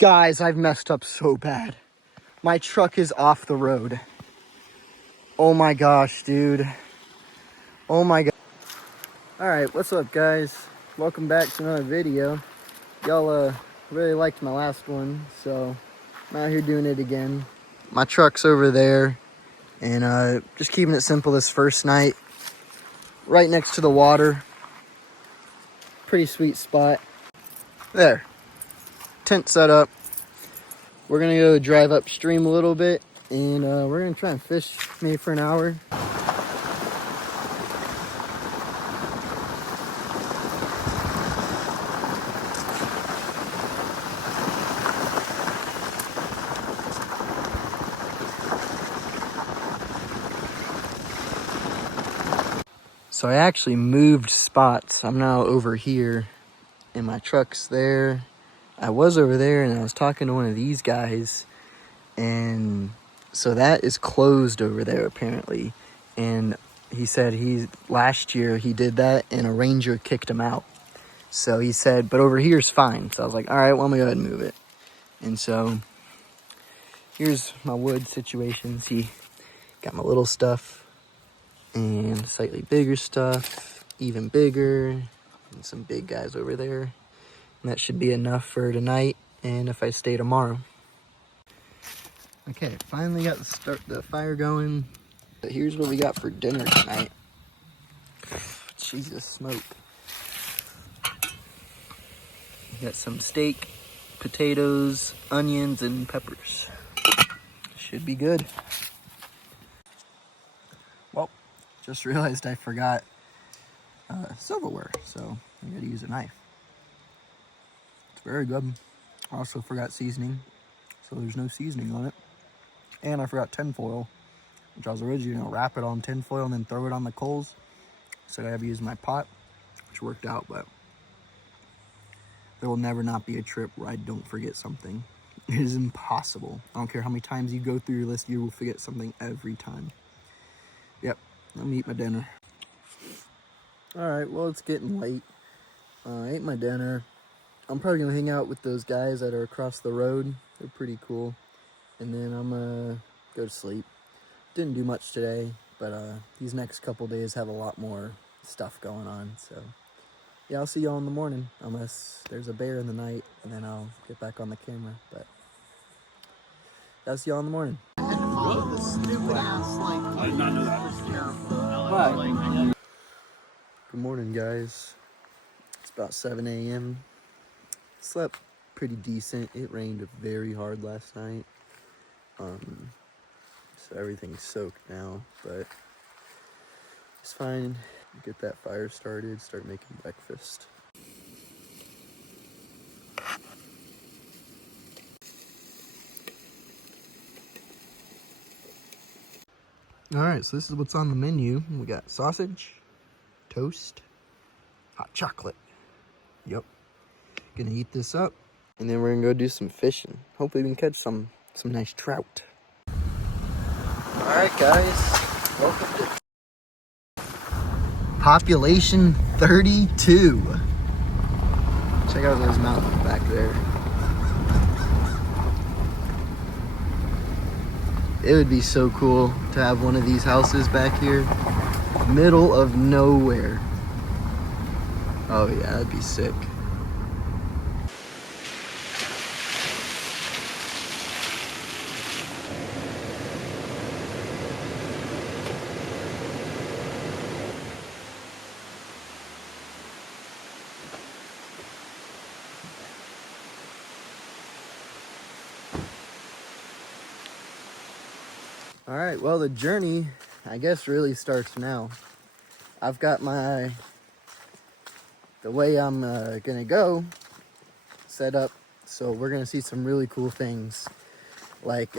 Guys, I've messed up so bad. My truck is off the road. Oh my gosh, dude. Oh my god. Alright, what's up, guys? Welcome back to another video. Y'all really liked my last one, so I'm out here doing it again. My truck's over there, and just keeping it simple this first night. Right next to the water. Pretty sweet spot. There. Tent set up. We're gonna go drive upstream a little bit, and we're gonna try and fish maybe for an hour. So I actually moved spots. I'm now over here, and my truck's there. I was over there, and I was talking to one of these guys, and so that is closed over there apparently. And he said last year he did that, and a ranger kicked him out. So he said, but over here's fine. So I was like, all right, well, I'm gonna go ahead and move it. And so here's my wood situation. See, got my little stuff and slightly bigger stuff, even bigger, and some big guys over there. And that should be enough for tonight, and if I stay tomorrow. Okay, finally got the fire going. But here's what we got for dinner tonight. Jesus, smoke. We got some steak, potatoes, onions, and peppers. Should be good. Well, just realized I forgot silverware, so I gotta use a knife. It's very good. I also forgot seasoning, so there's no seasoning on it. And I forgot tinfoil, which I was originally gonna wrap it on tinfoil and then throw it on the coals. So I have to use my pot, which worked out, but there will never not be a trip where I don't forget something. It is impossible. I don't care how many times you go through your list, you will forget something every time. Yep, let me eat my dinner. Alright, well, it's getting late. I ate my dinner. I'm probably gonna hang out with those guys that are across the road. They're pretty cool. And then I'm gonna go to sleep. Didn't do much today, but these next couple days have a lot more stuff going on. So yeah, I'll see y'all in the morning, unless there's a bear in the night, and then I'll get back on the camera. But I'll see y'all in the morning. Good morning, guys. It's about 7 a.m. Slept pretty decent. It rained very hard last night. So everything's soaked now, but it's fine. Get that fire started, start making breakfast. Alright, so this is what's on the menu. We got sausage, toast, hot chocolate. Yep. Gonna eat this up, and then we're gonna go do some fishing. Hopefully we can catch some nice trout. Alright, guys. Welcome to population 32. Check out those mountains back there. It would be so cool to have one of these houses back here, middle of nowhere. Oh yeah, that'd be sick. All right, well, the journey, I guess, really starts now. I've got the way I'm gonna go set up, so we're gonna see some really cool things. Like,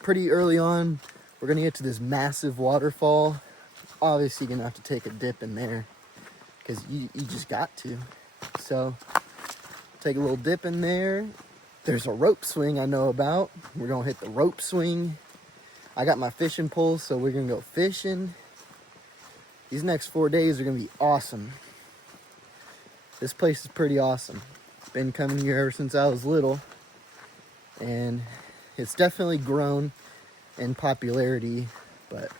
pretty early on, we're gonna get to this massive waterfall. Obviously, you're gonna have to take a dip in there, because you just got to. So, take a little dip in there. There's a rope swing I know about. We're gonna hit the rope swing. I got my fishing pole, so we're gonna go fishing. These next 4 days are gonna be awesome. This place is pretty awesome. Been coming here ever since I was little. and it's definitely grown in popularity, but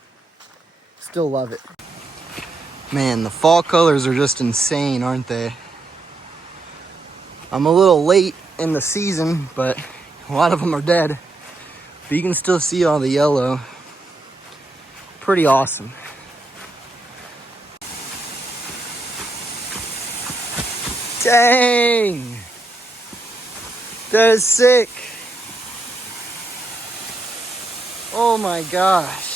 still love it. Man, the fall colors are just insane, aren't they? I'm a little late in the season, but a lot of them are dead. But you can still see all the yellow. Pretty awesome. Dang! That is sick. Oh my gosh.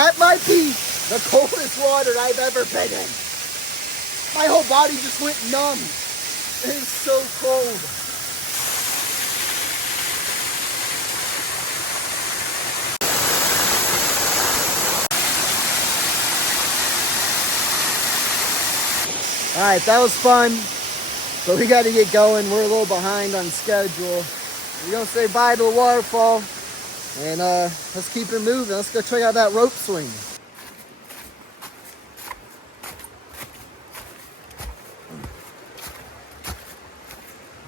At my peak, the coldest water I've ever been in. My whole body just went numb. It is so cold. All right, that was fun, but we got to get going. We're a little behind on schedule. We're gonna say bye to the waterfall, and let's keep it moving. Let's go check out that rope swing.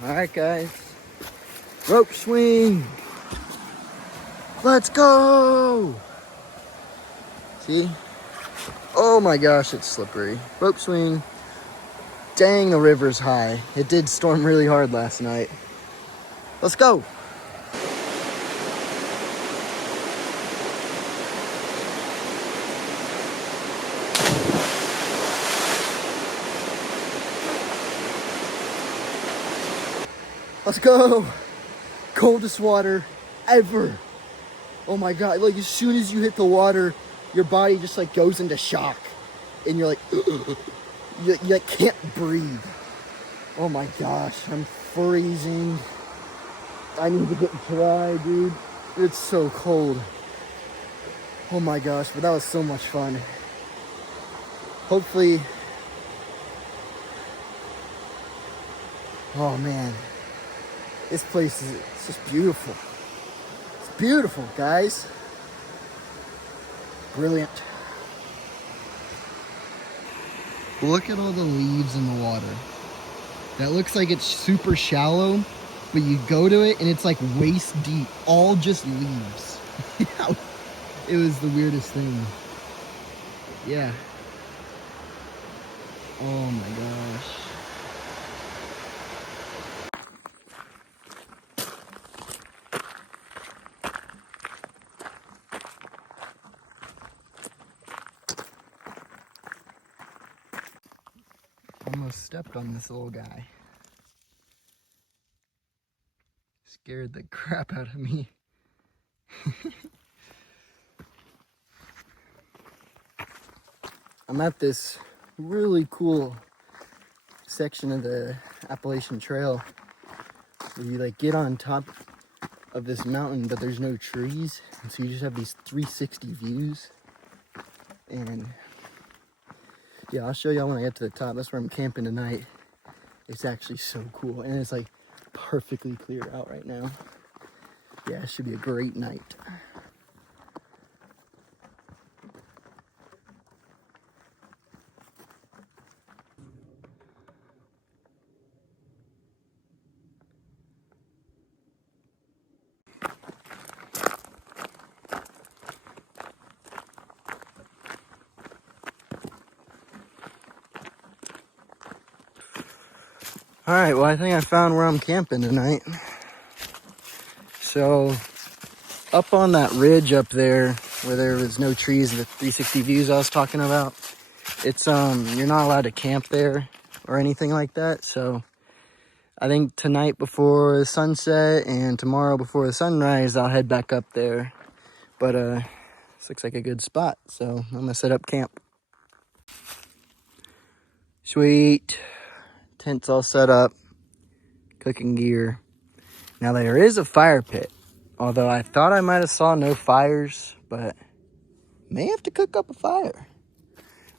All right, guys, rope swing. Let's go. See? Oh my gosh, it's slippery. Rope swing. Dang, the river's high. It did storm really hard last night. Let's go. Let's go. Coldest water ever. Oh my God, like as soon as you hit the water, your body just like goes into shock. And you're like, you like can't breathe. Oh my gosh, I'm freezing. I need to get dry, dude. It's so cold. Oh my gosh, but that was so much fun. Hopefully, oh man, this place is it's just beautiful. It's beautiful, guys. Brilliant. Look at all the leaves in the water. That looks like it's super shallow, but you go to it and it's like waist deep, all just leaves. It was the weirdest thing. Yeah. Oh my gosh. Almost stepped on this little guy. Scared the crap out of me. I'm at this really cool section of the Appalachian Trail where you like get on top of this mountain, but there's no trees, and so you just have these 360 views. And yeah, I'll show y'all when I get to the top. That's where I'm camping tonight. It's actually so cool, and it's like perfectly clear out right now. Yeah, it should be a great night. All right, well, I think I found where I'm camping tonight. So up on that ridge up there where there was no trees, the 360 views I was talking about, it's you're not allowed to camp there or anything like that. So I think tonight before the sunset and tomorrow before the sunrise, I'll head back up there. But this looks like a good spot, so I'm gonna set up camp. Sweet. Tent's all set up. Cooking gear. Now there is a fire pit, although I thought I might have saw no fires, but may have to cook up a fire.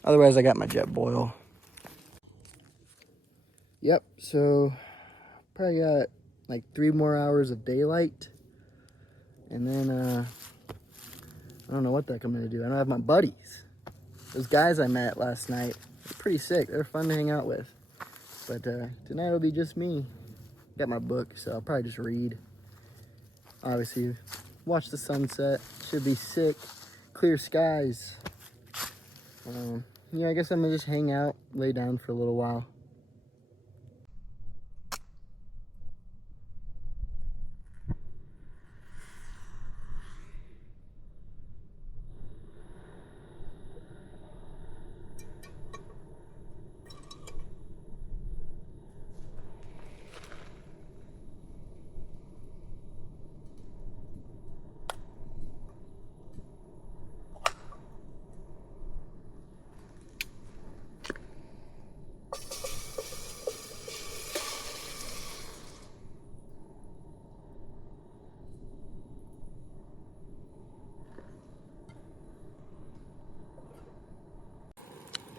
Otherwise I got my jet boil. Yep, so probably got like 3 more hours of daylight. And then, I don't know what the heck I'm gonna do. I don't have my buddies. Those guys I met last night, they're pretty sick. They're fun to hang out with. But tonight it'll be just me. Got my book, so I'll probably just read. Obviously, watch the sunset. Should be sick. Clear skies. Yeah, I guess I'm gonna just hang out, lay down for a little while.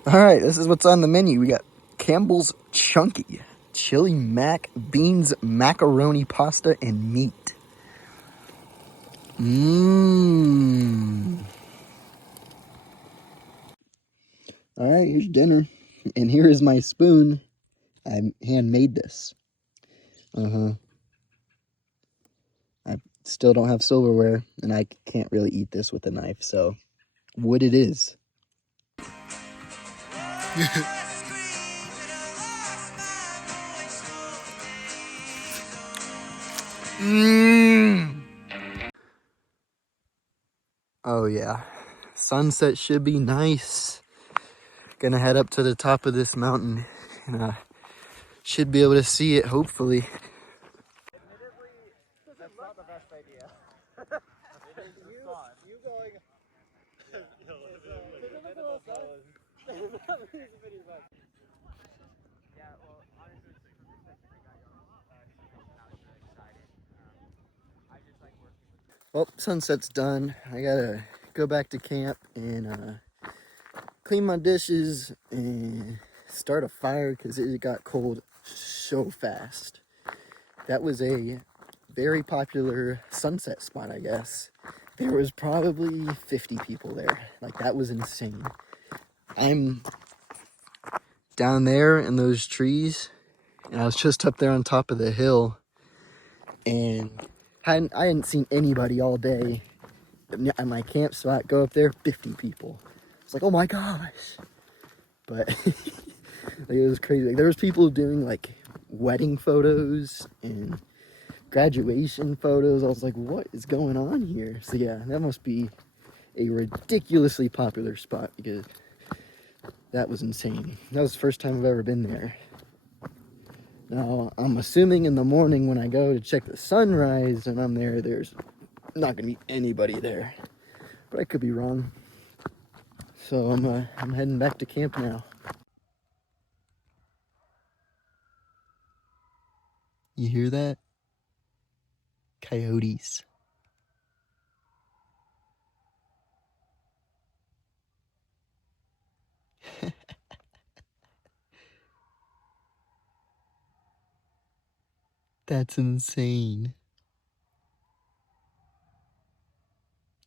All right, this is what's on the menu. We got Campbell's Chunky, chili mac, beans, macaroni pasta, and meat. Mmm. All right, here's dinner. And here is my spoon. I handmade this. I still don't have silverware, and I can't really eat this with a knife, so what it is. Mmm. Oh yeah, sunset should be nice. Gonna head up to the top of this mountain, and should be able to see it, hopefully. Admittedly, that's not the best idea. you going... Yeah, well, honestly, from the session I got y'all, I was really excited. I just like working with... Well, sunset's done. I gotta go back to camp and clean my dishes and start a fire because it got cold so fast. That was a very popular sunset spot, I guess. There was probably 50 people there. Like, that was insane. I'm down there in those trees, and I was just up there on top of the hill, and I hadn't seen anybody all day. At my camp spot, go up there, 50 people. It's like, oh my gosh. But like, it was crazy. Like, there was people doing like wedding photos and graduation photos. I was like, what is going on here? So yeah, that must be a ridiculously popular spot because that was insane. That was the first time I've ever been there. Now, I'm assuming in the morning when I go to check the sunrise and I'm there, there's not gonna be anybody there. But I could be wrong. So I'm heading back to camp now. You hear that? Coyotes. That's insane.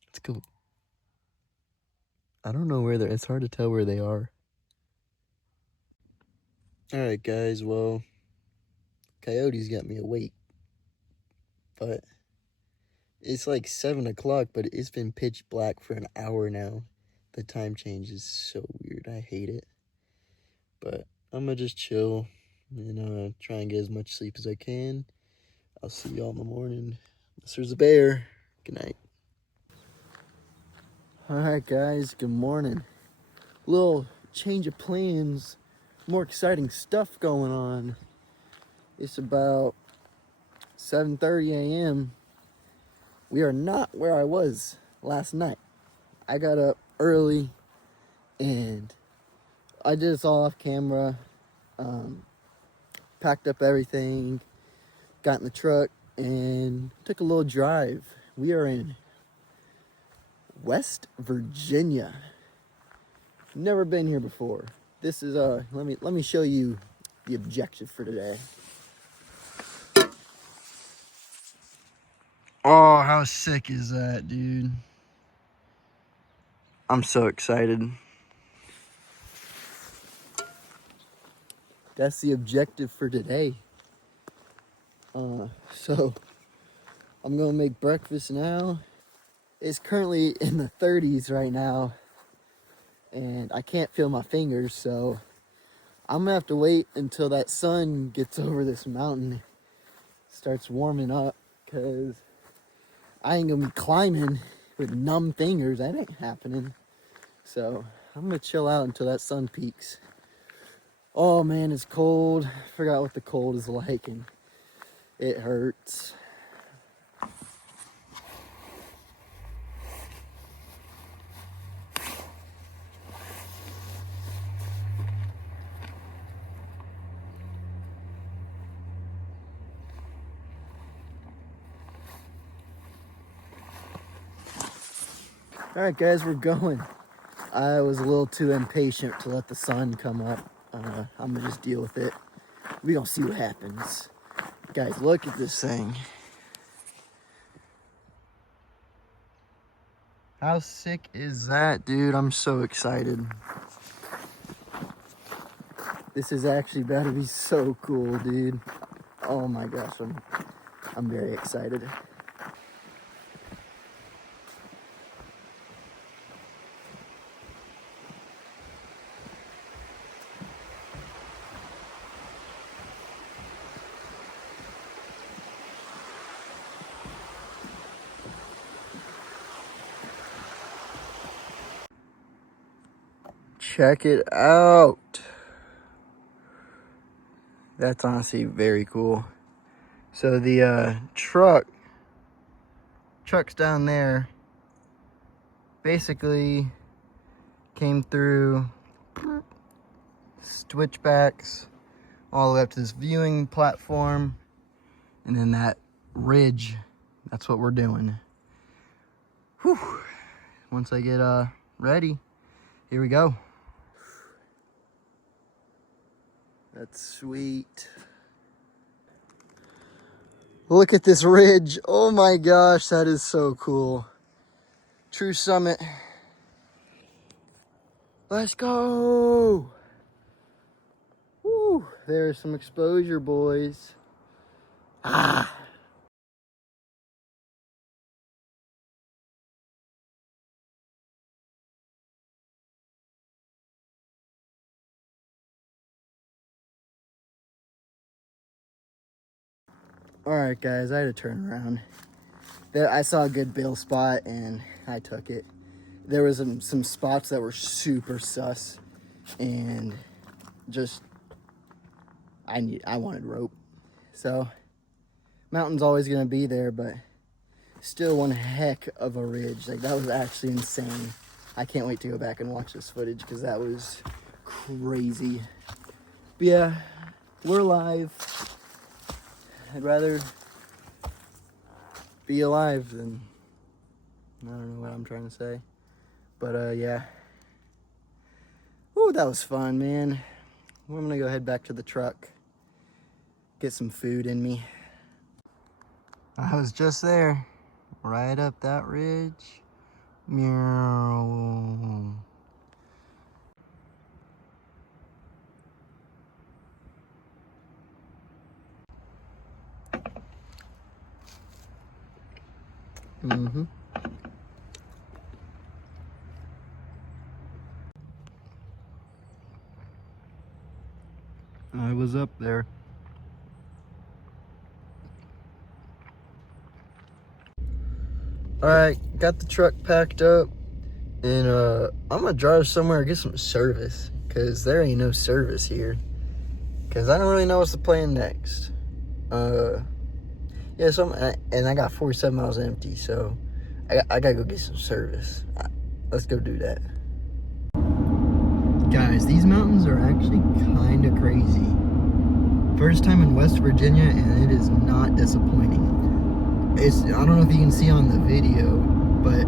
Let's go. I don't know where they're, it's hard to tell where they are. Alright guys, well, coyotes got me awake. But it's like 7 o'clock, but it's been pitch black for an hour now. The time change is so weird. I hate it. But I'm gonna just chill and try and get as much sleep as I can. I'll see y'all in the morning. Unless there's a bear. Good night. Alright guys, good morning. Little change of plans. More exciting stuff going on. It's about 7:30 a.m. We are not where I was last night. I got up early and I did this all off camera. Packed up everything, got in the truck, and took a little drive. We are in West Virginia. Never been here before. This is let me show you the objective for today. Oh, how sick is that, dude? I'm so excited. That's the objective for today. So I'm gonna make breakfast now. It's currently in the 30s right now, and I can't feel my fingers, so I'm gonna have to wait until that sun gets over this mountain, starts warming up, because I ain't gonna be climbing with numb fingers. That ain't happening. So I'm gonna chill out until that sun peaks. Oh man, it's cold. I forgot what the cold is like, and it hurts. All right, guys, we're going. I was a little too impatient to let the sun come up. I'm gonna just deal with it. We gonna see what happens. Guys, look at this thing. How sick is that, dude? I'm so excited. This is actually about to be so cool, dude. Oh my gosh, I'm very excited. Check it out. That's honestly very cool. So the truck's down there basically came through switchbacks all the way up to this viewing platform, and then that ridge. That's what we're doing. Whew. Once I get ready, here we go. That's sweet. Look at this ridge. Oh my gosh, that is so cool. True summit. Let's go. Woo, there's some exposure, boys. Ah. All right, guys, I had to turn around. There, I saw a good bill spot and I took it. There was some spots that were super sus, and just I wanted rope. So mountain's always gonna be there, but still one heck of a ridge. Like, that was actually insane. I can't wait to go back and watch this footage because that was crazy. But yeah, we're alive. I'd rather be alive than, I don't know what I'm trying to say. But yeah. Ooh, that was fun, man. I'm gonna go head back to the truck, get some food in me. I was just there, right up that ridge. Meow. Mm-hmm. I was up there. Alright, got the truck packed up, and I'm gonna drive somewhere and get some service, cause there ain't no service here. Cause I don't really know what's the plan next. Yeah, and I got 47 miles empty, so I gotta go get some service. Let's go do that. Guys, these mountains are actually kind of crazy. First time in West Virginia, and it is not disappointing. I don't know if you can see on the video, but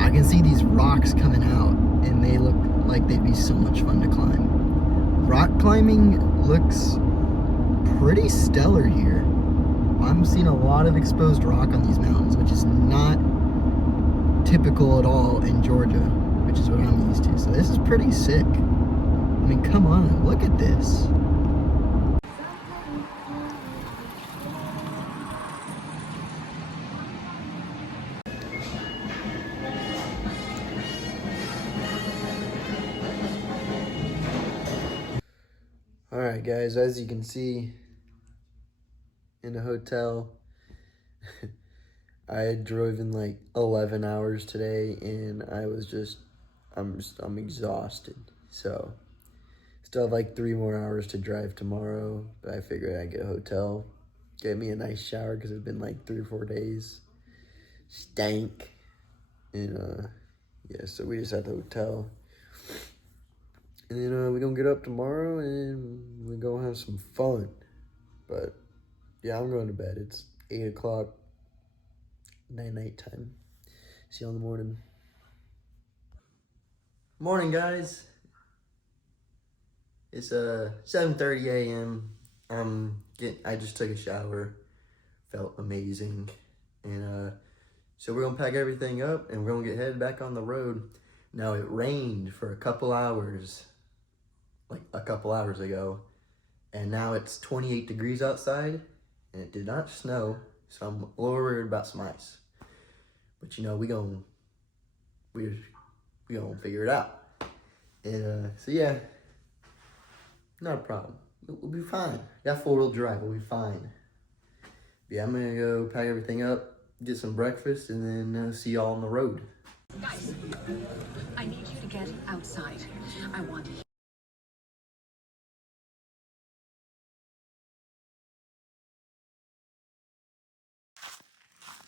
I can see these rocks coming out, and they look like they'd be so much fun to climb. rock climbing looks pretty stellar here. I'm seeing a lot of exposed rock on these mountains, which is not typical at all in Georgia, which is what I'm used to. So this is pretty sick. I mean, come on, look at this. All right, guys, as you can see in the hotel, I had driven like 11 hours today, and I'm exhausted. So still have like 3 more hours to drive tomorrow, but I figured I'd get a hotel, get me a nice shower because it's been like 3 or 4 days. Stank. And yeah, so we just had the hotel. And then we're gonna get up tomorrow and we're gonna have some fun. But yeah, I'm going to bed. It's 8 o'clock, night time. See you in the morning. Morning, guys. It's 7:30 a.m. I just took a shower, felt amazing, and so we're gonna pack everything up and we're gonna get headed back on the road. Now it rained for a couple hours, like a couple hours ago, and now it's 28 degrees outside, and it did not snow, so I'm a little worried about some ice. But you know, we're gonna figure it out. And so yeah. Not a problem. We'll be fine. Got 4-wheel drive. We'll be fine. Yeah, I'm gonna go pack everything up, get some breakfast, and then see y'all on the road. Guys, I need you to get outside. I want to.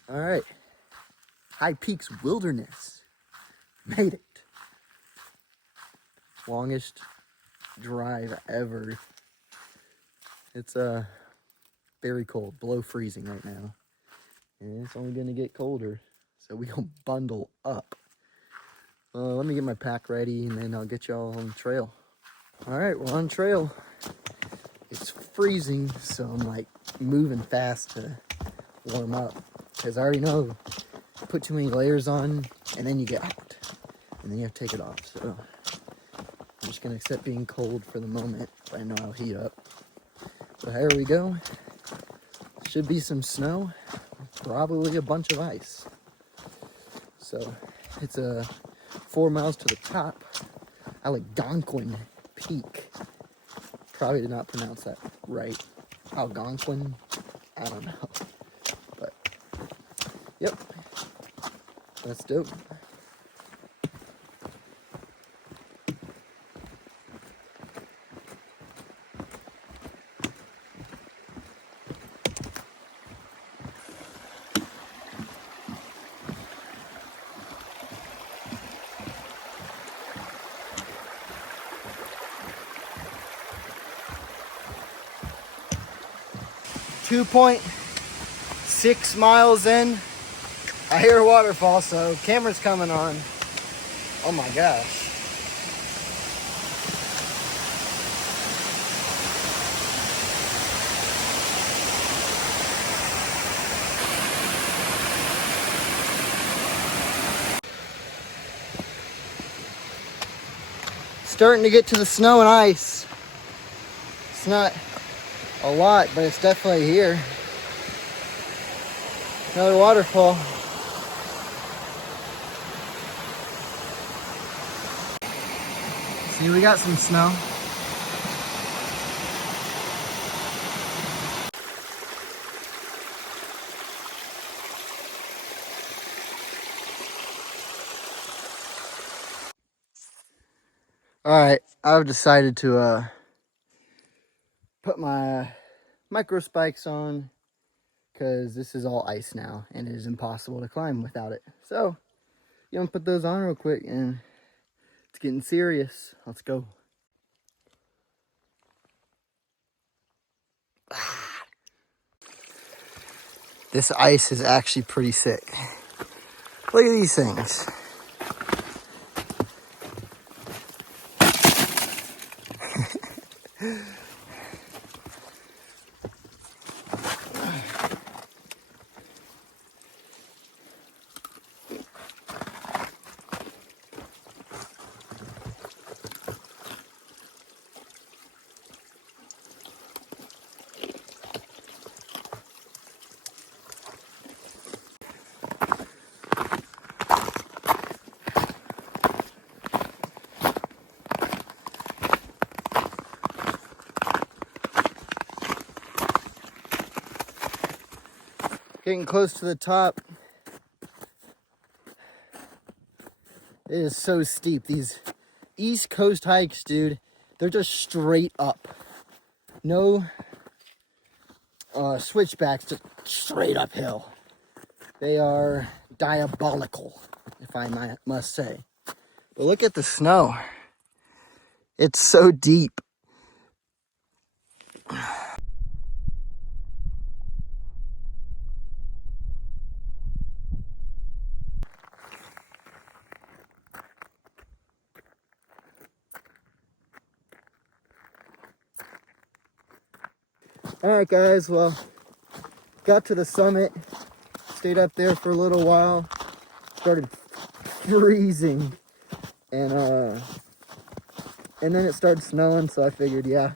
All right. High Peaks Wilderness. Made it. Longest drive ever. It's very cold, below freezing right now. And it's only gonna get colder. So we gonna bundle up. Let me get my pack ready and then I'll get y'all on the trail. All right, we're on trail. It's freezing, so I'm like moving fast to warm up. Because I already know, put too many layers on and then you get hot. And then you have to take it off. So I'm just gonna accept being cold for the moment. But I know I'll heat up. So here we go. Should be some snow, probably a bunch of ice. So it's 4 miles to the top. Algonquin Peak. Probably did not pronounce that right. Algonquin? I don't know. But, yep. That's dope. .6 miles in, I hear a waterfall, so camera's coming on. Oh my gosh. Starting to get to the snow and ice. It's not a lot, but it's definitely here. Another waterfall. See, we got some snow. All right, I've decided to put my micro spikes on because this is all ice now and it is impossible to climb without it. So, you want to put those on real quick and it's getting serious. Let's go. This ice is actually pretty sick. Look at these things. Getting close to the top. It is so steep. These East Coast hikes, dude, they're just straight up. No switchbacks, just straight uphill. They are diabolical, if I must say. But look at the snow. It's so deep. All right, guys, well, got to the summit, stayed up there for a little while, started freezing, and then it started snowing, so I figured, yeah,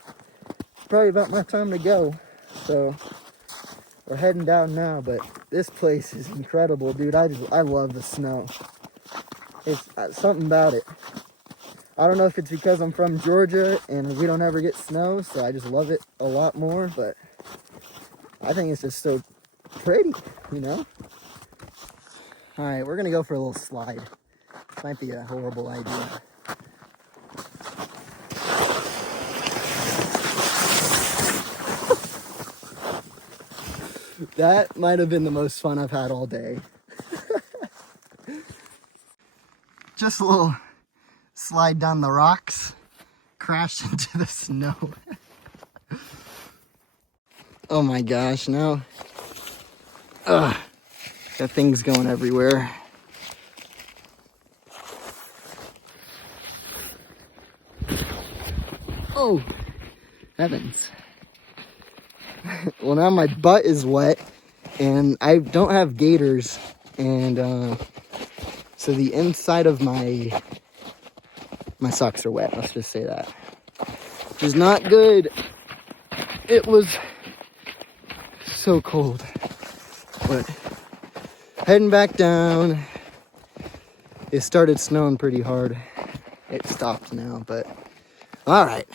it's probably about my time to go. So we're heading down now, but this place is incredible, dude. I love the snow. It's something about it. I don't know if it's because I'm from Georgia and we don't ever get snow, so I just love it a lot more, but I think it's just so pretty, you know? All right, we're gonna go for a little slide. This might be a horrible idea. That might have been the most fun I've had all day. Just a little slide down the rocks, crashed into the snow. Oh my gosh, no. Ugh, that thing's going everywhere. Oh, heavens. Well, now my butt is wet, and I don't have gaiters, and so the inside of my socks are wet, let's just say that. Which is not good. It was so cold. But heading back down, it started snowing pretty hard. It stopped now, but all right.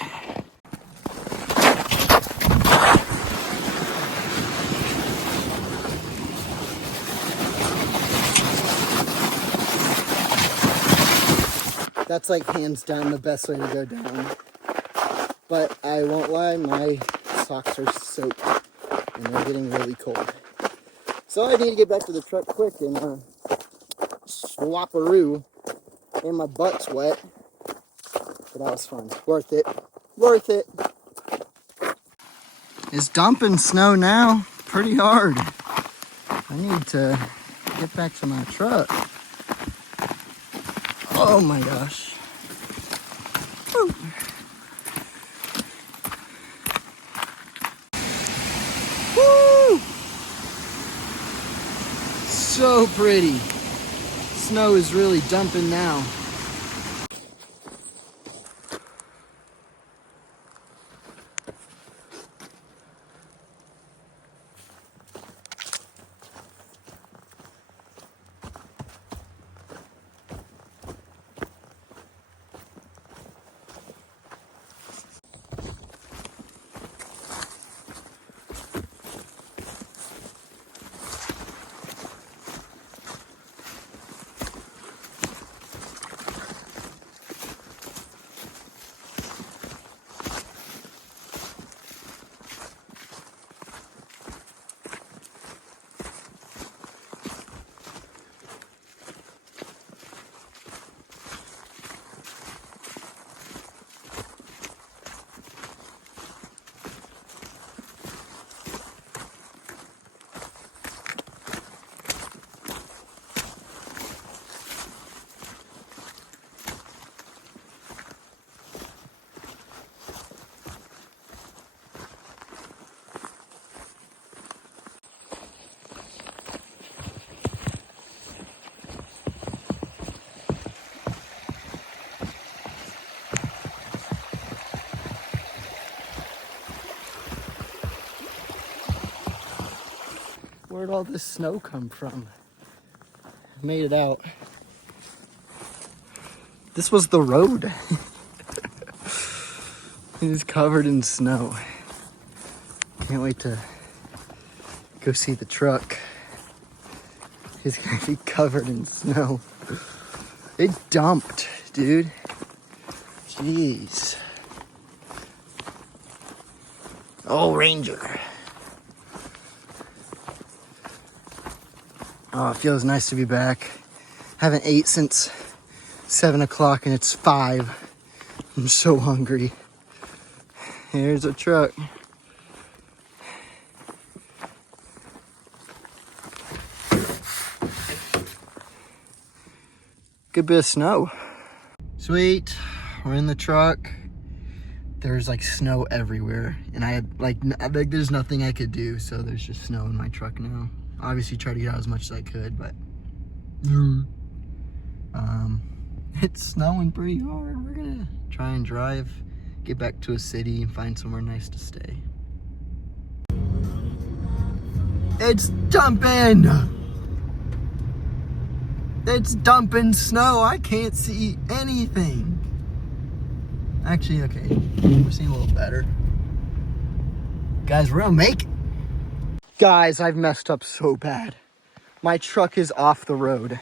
That's like hands down the best way to go down. But I won't lie, my socks are soaked and they're getting really cold. So I need to get back to the truck quick and swap-a-roo. And my butt's wet. But that was fun. Worth it. Worth it. It's dumping snow now pretty hard. I need to get back to my truck. Oh my gosh. Woo. Woo! So pretty. Snow is really dumping now. Where'd all this snow come from? I made it out. This was the road. It is covered in snow. Can't wait to go see the truck. It's gonna be covered in snow. It dumped, dude. Jeez. Oh, Ranger. Oh, it feels nice to be back. Haven't ate since 7 o'clock and it's 5. I'm so hungry. Here's a truck. Good bit of snow. Sweet, we're in the truck. There's like snow everywhere, and I had like there's nothing I could do, so there's just snow in my truck now. Obviously, try to get out as much as I could, but it's snowing pretty hard. We're gonna try and drive, get back to a city, and find somewhere nice to stay. It's dumping. It's dumping snow. I can't see anything. Actually, okay, we're seeing a little better. Guys, we're gonna make it. Guys, I've messed up so bad. My truck is off the road.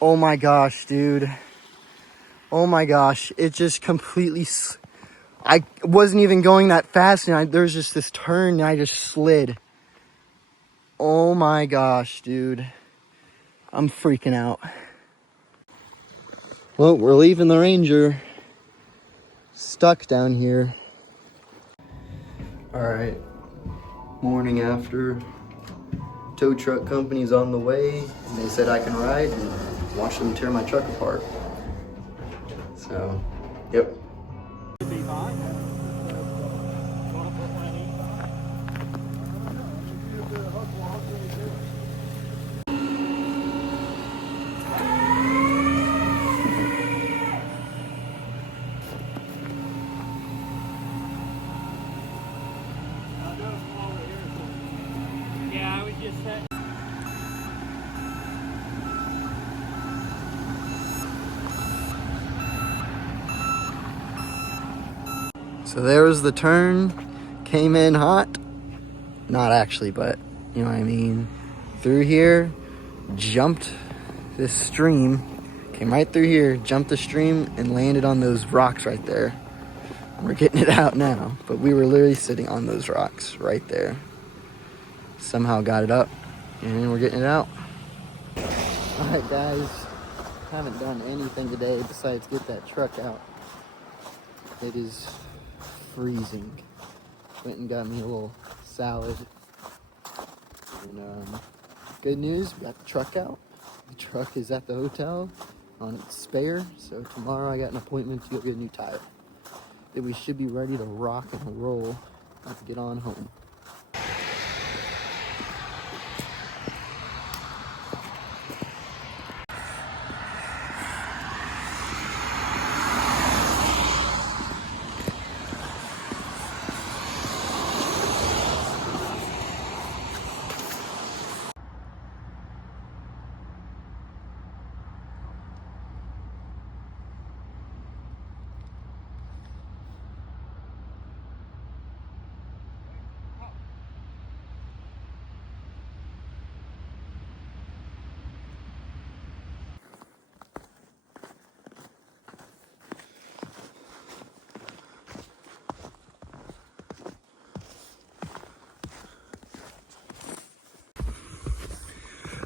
Oh my gosh, dude. Oh my gosh, it just completely, I wasn't even going that fast, and there's just this turn, and I just slid. Oh my gosh, dude. I'm freaking out. Well, we're leaving the Ranger. Stuck down here. Alright, morning after. Tow truck company's on the way, and they said I can ride and watch them tear my truck apart. So, yep. Yeah, I was just saying. So there was the turn, came in hot. Not actually, but you know what I mean. Through here, jumped this stream, came right through here, jumped the stream, and landed on those rocks right there. We're getting it out now, but we were literally sitting on those rocks right there. Somehow got it up, and we're getting it out. All right, guys, haven't done anything today besides get that truck out. It is freezing. Went and got me a little salad. And good news, we got the truck out. The truck is at the hotel on its spare, so tomorrow I got an appointment to go get a new tire. Then we should be ready to rock and roll and get on home.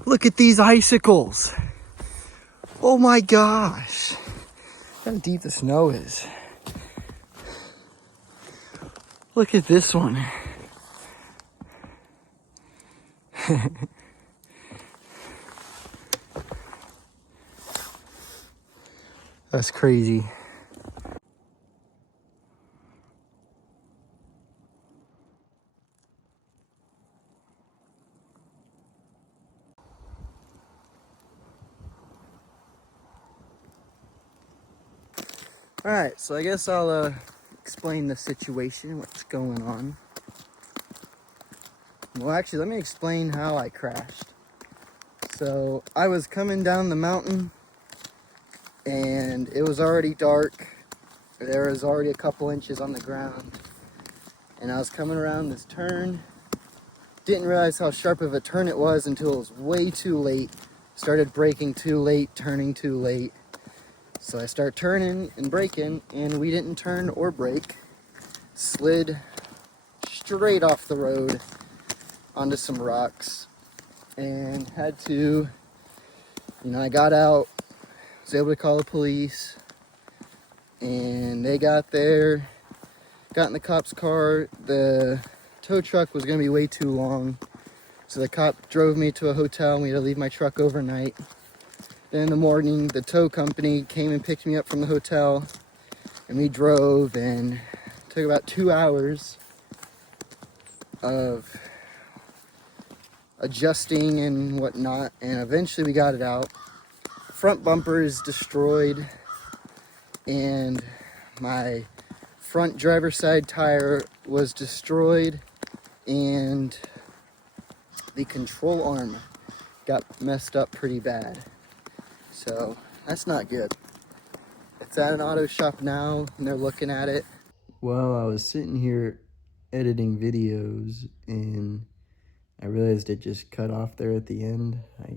Look at these icicles. Oh my gosh. Look how deep the snow is. Look at this one. That's crazy. Alright, so I guess I'll explain the situation, what's going on. Well, actually, let me explain how I crashed. So I was coming down the mountain and it was already dark. There was already a couple inches on the ground. And I was coming around this turn. Didn't realize how sharp of a turn it was until it was way too late. Started braking too late, turning too late. So I start turning and braking, and we didn't turn or brake. Slid straight off the road onto some rocks and had to, I got out, was able to call the police, and they got there, got in the cop's car. The tow truck was going to be way too long, so the cop drove me to a hotel and we had to leave my truck overnight. Then in the morning, the tow company came and picked me up from the hotel, and we drove, and it took about 2 hours of adjusting and whatnot, and eventually we got it out. Front bumper is destroyed, and my front driver's side tire was destroyed, and the control arm got messed up pretty bad. So that's not good. It's at an auto shop now, and they're looking at it. Well, I was sitting here editing videos, and I realized it just cut off there at the end. I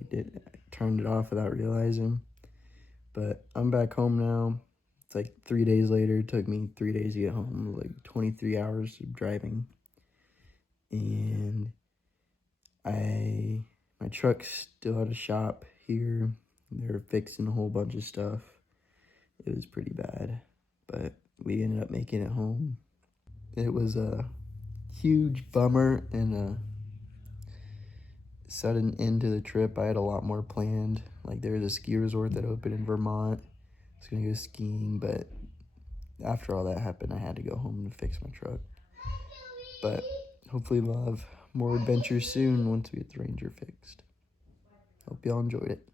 turned it off without realizing. But I'm back home now. It's like 3 days later. It took me 3 days to get home, like 23 hours of driving. And my truck's still at a shop here. They're fixing a whole bunch of stuff. It was pretty bad, but we ended up making it home. It was a huge bummer and a sudden end to the trip. I had a lot more planned. Like, there was a ski resort that opened in Vermont. I was gonna go skiing, but after all that happened, I had to go home and fix my truck. But hopefully we'll have more adventures soon once we get the Ranger fixed. Hope y'all enjoyed it.